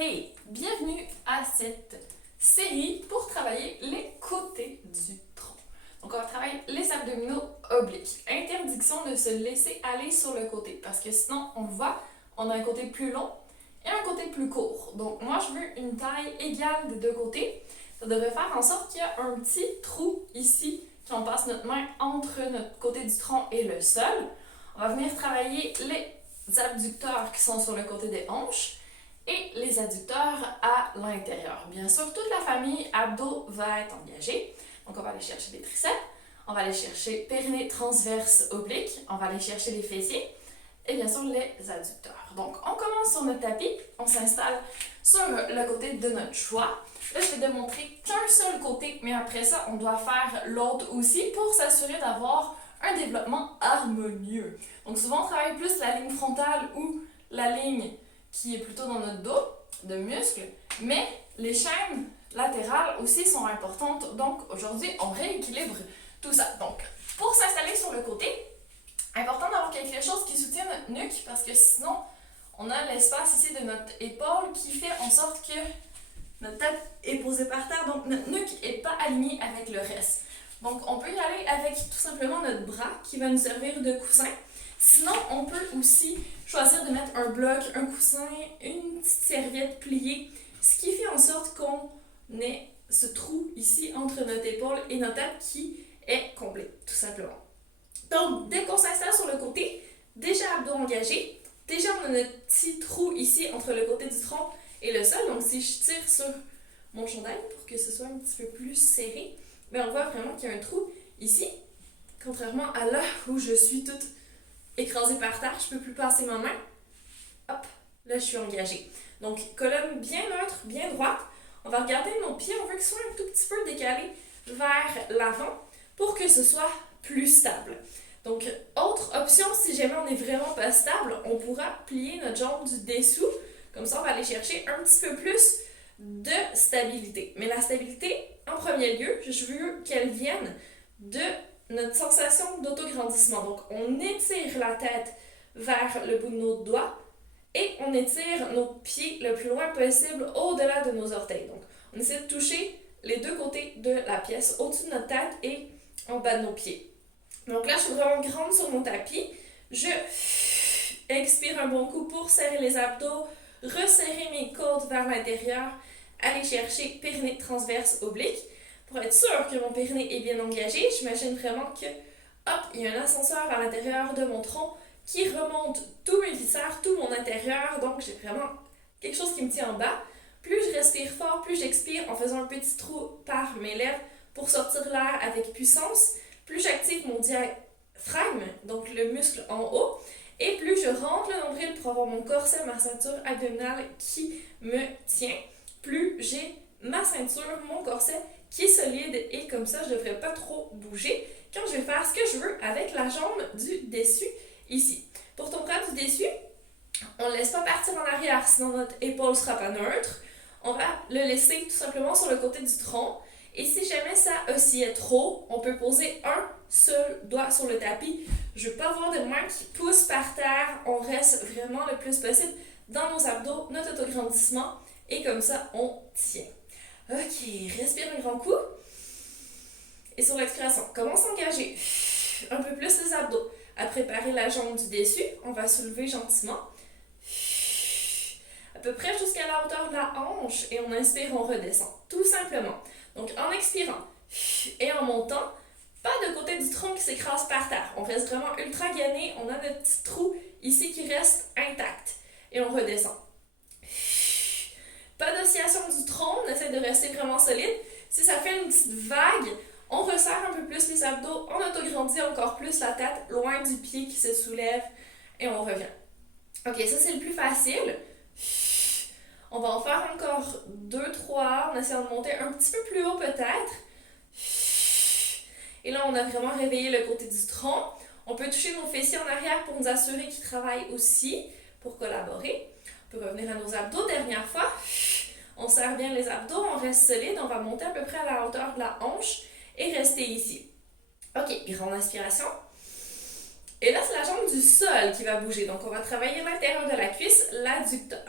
Hey, bienvenue à cette série pour travailler les côtés du tronc. Donc on va travailler les abdominaux obliques. Interdiction de se laisser aller sur le côté parce que sinon on le voit, on a un côté plus long et un côté plus court. Donc moi je veux une taille égale des deux côtés. Ça devrait faire en sorte qu'il y a un petit trou ici quand on passe notre main entre notre côté du tronc et le sol. On va venir travailler les abducteurs qui sont sur le côté des hanches et les adducteurs à l'intérieur. Bien sûr, toute la famille abdos va être engagée. Donc, on va aller chercher les triceps, on va aller chercher périnée transverse oblique, on va aller chercher les fessiers et bien sûr les adducteurs. Donc, on commence sur notre tapis, on s'installe sur le côté de notre choix. Là, je vais démontrer qu'un seul côté, mais après ça, on doit faire l'autre aussi pour s'assurer d'avoir un développement harmonieux. Donc, souvent, on travaille plus la ligne frontale ou la ligne qui est plutôt dans notre dos, de muscles, mais les chaînes latérales aussi sont importantes. Donc, aujourd'hui, on rééquilibre tout ça. Donc, pour s'installer sur le côté, important d'avoir quelque chose qui soutient notre nuque parce que sinon, on a l'espace ici de notre épaule qui fait en sorte que notre tête est posée par terre, donc notre nuque n'est pas alignée avec le reste. Donc, on peut y aller avec tout simplement notre bras qui va nous servir de coussin. Sinon, on peut aussi choisir de mettre un bloc, un coussin, une petite serviette pliée, ce qui fait en sorte qu'on ait ce trou ici entre notre épaule et notre tête qui est complet, tout simplement. Donc, dès qu'on s'installe sur le côté, déjà abdos engagés, déjà on a notre petit trou ici entre le côté du tronc et le sol. Donc, si je tire sur mon chandail pour que ce soit un petit peu plus serré, bien, on voit vraiment qu'il y a un trou ici, contrairement à là où je suis toute écrasée par terre, je ne peux plus passer ma main. Hop, là je suis engagée. Donc, colonne bien neutre, bien droite. On va regarder nos pieds, on veut qu'ils soient un tout petit peu décalés vers l'avant pour que ce soit plus stable. Donc, autre option, si jamais on n'est vraiment pas stable, on pourra plier notre jambe du dessous. Comme ça, on va aller chercher un petit peu plus de stabilité. Mais la stabilité, en premier lieu, je veux qu'elle vienne de notre sensation d'autograndissement. Donc, on étire la tête vers le bout de nos doigts et on étire nos pieds le plus loin possible au-delà de nos orteils. Donc, on essaie de toucher les deux côtés de la pièce, au-dessus de notre tête et en bas de nos pieds. Donc là, je suis vraiment grande sur mon tapis. Je expire un bon coup pour serrer les abdos, resserrer mes côtes vers l'intérieur, aller chercher périnée transverse oblique. Pour être sûr que mon périnée est bien engagé, j'imagine vraiment que, hop, il y a un ascenseur à l'intérieur de mon tronc qui remonte tous mes viscères, tout mon intérieur. Donc, j'ai vraiment quelque chose qui me tient en bas. Plus je respire fort, plus j'expire en faisant un petit trou par mes lèvres pour sortir l'air avec puissance. Plus j'active mon diaphragme, donc le muscle en haut, et plus je rentre le nombril pour avoir mon corset, ma ceinture abdominale qui me tient. Plus j'ai ma ceinture, mon corset qui est solide et comme ça, je ne devrais pas trop bouger quand je vais faire ce que je veux avec la jambe du dessus ici. Pour ton bras du dessus, on ne laisse pas partir en arrière, sinon notre épaule ne sera pas neutre. On va le laisser tout simplement sur le côté du tronc. Et si jamais ça oscille trop, on peut poser un seul doigt sur le tapis. Je ne veux pas avoir de mains qui poussent par terre. On reste vraiment le plus possible dans nos abdos, notre autograndissement. Et comme ça, on tient. Ok, respire un grand coup. Et sur l'expiration, commence à engager un peu plus les abdos. À préparer la jambe du dessus, on va soulever gentiment. À peu près jusqu'à la hauteur de la hanche. Et on inspire, on redescend. Tout simplement. Donc, en expirant et en montant, pas de côté du tronc qui s'écrase par terre. On reste vraiment ultra gainé. On a notre petit trou ici qui reste intact. Et on redescend. Pas d'oscillation du tronc, on essaie de rester vraiment solide. Si ça fait une petite vague, on resserre un peu plus les abdos, on autograndit encore plus la tête, loin du pied qui se soulève, et on revient. Ok, ça c'est le plus facile. On va en faire encore 2-3, en essayant de monter un petit peu plus haut peut-être. Et là, on a vraiment réveillé le côté du tronc. On peut toucher nos fessiers en arrière pour nous assurer qu'ils travaillent aussi, pour collaborer. On peut revenir à nos abdos, dernière fois. On serre bien les abdos, on reste solide, on va monter à peu près à la hauteur de la hanche et rester ici. Ok, grande inspiration. Et là, c'est la jambe du sol qui va bouger. Donc, on va travailler l'intérieur de la cuisse, l'adducteur.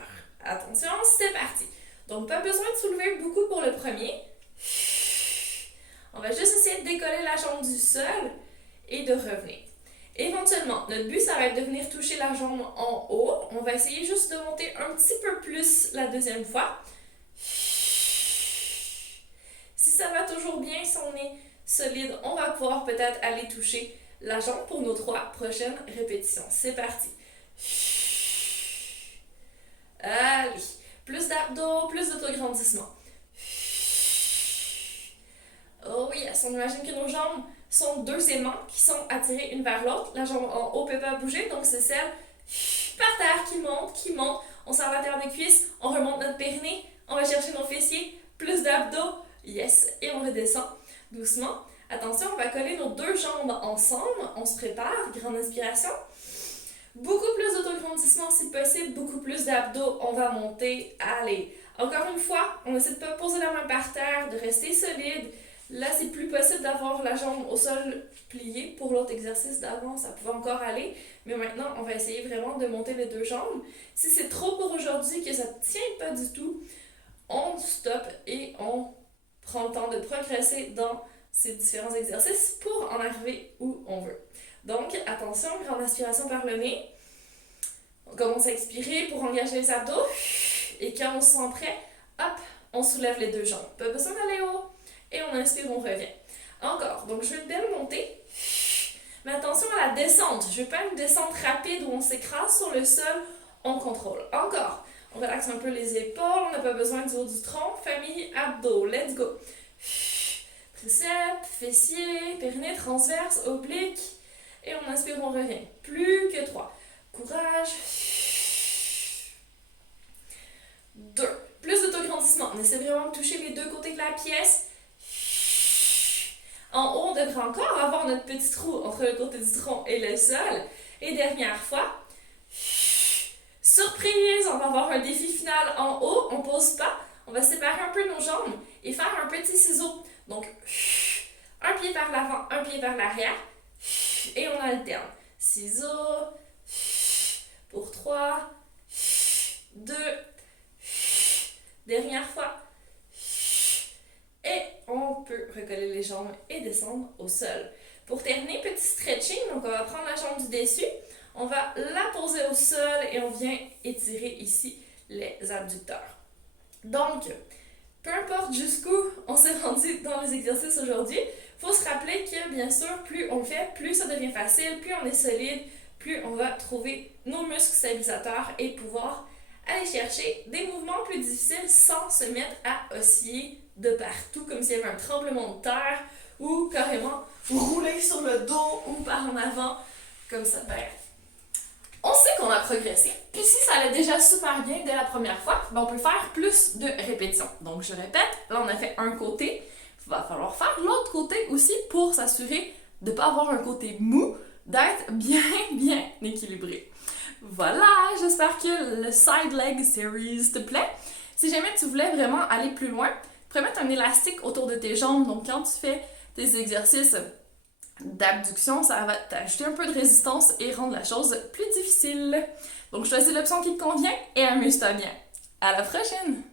attention, c'est parti. Donc, pas besoin de soulever beaucoup pour le premier. On va juste essayer de décoller la jambe du sol et de revenir. Éventuellement, notre but, ça va être de venir toucher la jambe en haut. On va essayer juste de monter un petit peu plus la deuxième fois. Si ça va toujours bien, si on est solide, on va pouvoir peut-être aller toucher la jambe pour nos 3 prochaines répétitions. C'est parti. Allez, plus d'abdos, plus d'autograndissement. Oh yes, on imagine que nos jambes sont 2 aimants qui sont attirés une vers l'autre. La jambe en haut ne peut pas bouger, donc c'est celle par terre qui monte. On serre l'intérieur des cuisses, on remonte notre périnée, on va chercher nos fessiers, plus d'abdos, yes, et on redescend doucement. Attention, on va coller nos 2 jambes ensemble, on se prépare, grande inspiration. Beaucoup plus d'autograndissement si possible, beaucoup plus d'abdos, on va monter, allez. Encore une fois, on essaie de ne pas poser la main par terre, de rester solide. Là, c'est plus possible d'avoir la jambe au sol pliée. Pour l'autre exercice d'avant, ça pouvait encore aller. Mais maintenant, on va essayer vraiment de monter les 2 jambes. Si c'est trop pour aujourd'hui, que ça ne tient pas du tout, on stoppe et on prend le temps de progresser dans ces différents exercices pour en arriver où on veut. Donc, attention, grande aspiration par le nez. On commence à expirer pour engager les abdos. Et quand on se sent prêt, hop, on soulève les 2 jambes. Pas besoin d'aller haut. Et on inspire, on revient. Encore. Donc, je veux une belle montée. Mais attention à la descente. Je ne veux pas une descente rapide où on s'écrase sur le sol. On contrôle. Encore. On relaxe un peu les épaules. On n'a pas besoin du haut du tronc. Famille, abdos. Let's go. Triceps, fessiers, périnée transverse, oblique. Et on inspire, on revient. Plus que 3. Courage. 2. Plus d'autograndissement. On essaie vraiment de toucher les 2 côtés de la pièce. En haut, on devrait encore avoir notre petit trou entre le côté du tronc et le sol. Et dernière fois. Surprise! On va avoir un défi final en haut. On ne pose pas. On va séparer un peu nos jambes et faire un petit ciseau. Donc, un pied par l'avant, un pied par l'arrière. Et on alterne. Ciseaux. Pour 3. 2. Dernière fois. Et on peut recoller les jambes et descendre au sol. Pour terminer, petit stretching. Donc, on va prendre la jambe du dessus. On va la poser au sol et on vient étirer ici les abducteurs. Donc, peu importe jusqu'où on s'est rendu dans les exercices aujourd'hui, il faut se rappeler que, bien sûr, plus on le fait, plus ça devient facile, plus on est solide, plus on va trouver nos muscles stabilisateurs et pouvoir aller chercher des mouvements plus difficiles sans se mettre à osciller de partout, comme s'il y avait un tremblement de terre ou carrément rouler sur le dos ou par en avant, comme ça. Ben, on sait qu'on a progressé. Puis si ça allait déjà super bien dès la première fois, ben on peut faire plus de répétitions. Donc je répète, là on a fait un côté, il va falloir faire l'autre côté aussi pour s'assurer de ne pas avoir un côté mou, d'être bien équilibré. Voilà, j'espère que le Side Leg Series te plaît. Si jamais tu voulais vraiment aller plus loin, tu pourrais mettre un élastique autour de tes jambes. Donc quand tu fais tes exercices d'abduction, ça va t'ajouter un peu de résistance et rendre la chose plus difficile. Donc choisis l'option qui te convient et amuse-toi bien. À la prochaine!